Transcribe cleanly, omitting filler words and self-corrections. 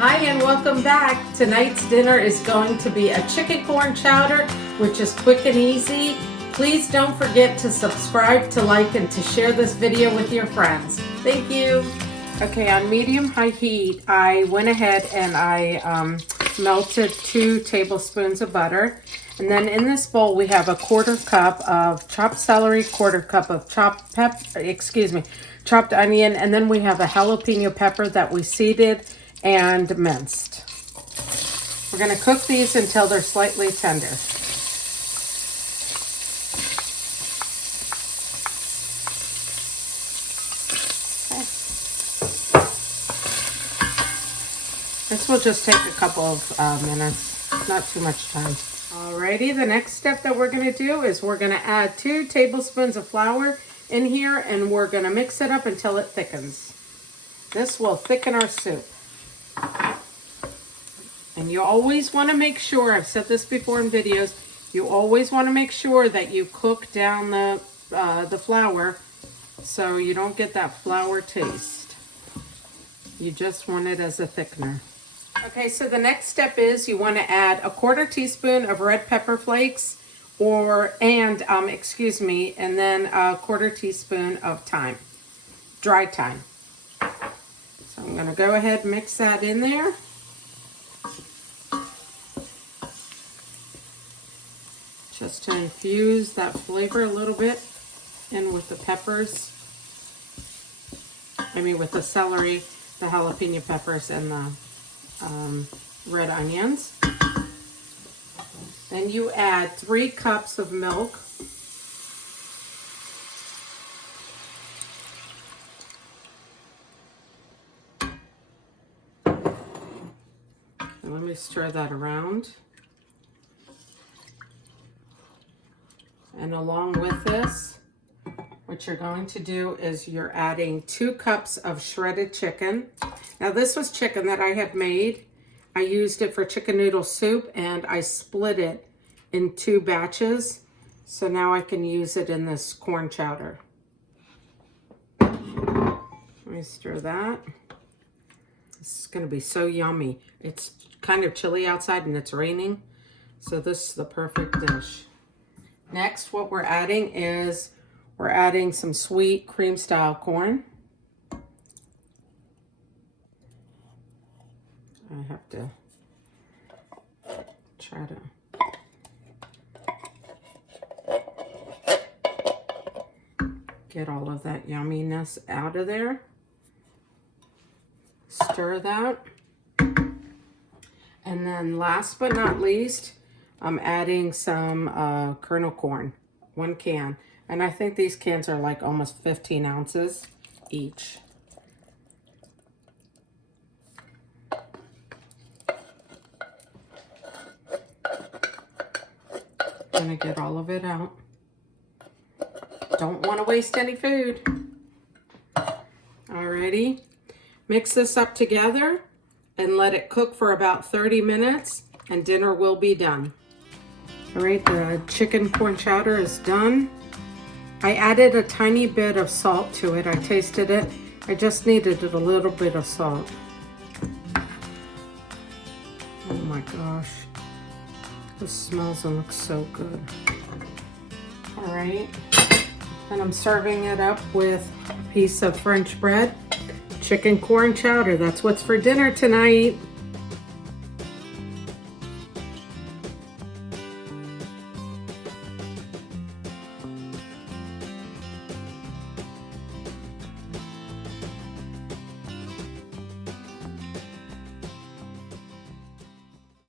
Hi and welcome back. Tonight's dinner is going to be a chicken corn chowder, which is quick and easy. Please don't forget to subscribe, to like, and to share this video with your friends. Thank you. Okay, on medium-high heat, I went ahead and I melted 2 tablespoons of butter. And then in this bowl, we have a 1/4 cup of chopped celery, 1/4 cup of chopped onion, and then we have a jalapeno pepper that we seeded and minced. We're going to cook these until they're slightly tender. Okay. This will just take a couple of minutes, not too much time. Alrighty, the next step that we're going to do is we're going to add 2 tablespoons of flour in here, and we're going to mix it up until it thickens. This will thicken our soup. And you always want to make sure, I've said this before in videos, you always want to make sure that you cook down the flour so you don't get that flour taste. You just want it as a thickener. Okay, so the next step is you want to add a 1/4 teaspoon of red pepper flakes and then a 1/4 teaspoon of thyme, dry thyme. So I'm going to go ahead and mix that in there. Just to infuse that flavor a little bit in with the peppers. With the celery, the jalapeno peppers, and the red onions. Then you add 3 cups of milk. And let me stir that around. And along with this, what you're going to do is you're adding 2 cups of shredded chicken. Now this was chicken that I had made. I used it for chicken noodle soup and I split it in 2 batches. So now I can use it in this corn chowder. Let me stir that. This is going to be so yummy. It's kind of chilly outside and it's raining. So this is the perfect dish. Next, what we're adding is we're adding some sweet cream style corn. I have to try to get all of that yumminess out of there. Stir that. And then last but not least, I'm adding some kernel corn, 1 can. And I think these cans are like almost 15 ounces each. Gonna get all of it out. Don't want to waste any food. Alrighty. Mix this up together and let it cook for about 30 minutes and dinner will be done. All right, the chicken corn chowder is done. I added a tiny bit of salt to it. I tasted it. I just needed a little bit of salt. Oh my gosh. This smells and looks so good. All right, and I'm serving it up with a piece of French bread. Chicken corn chowder, that's what's for dinner tonight.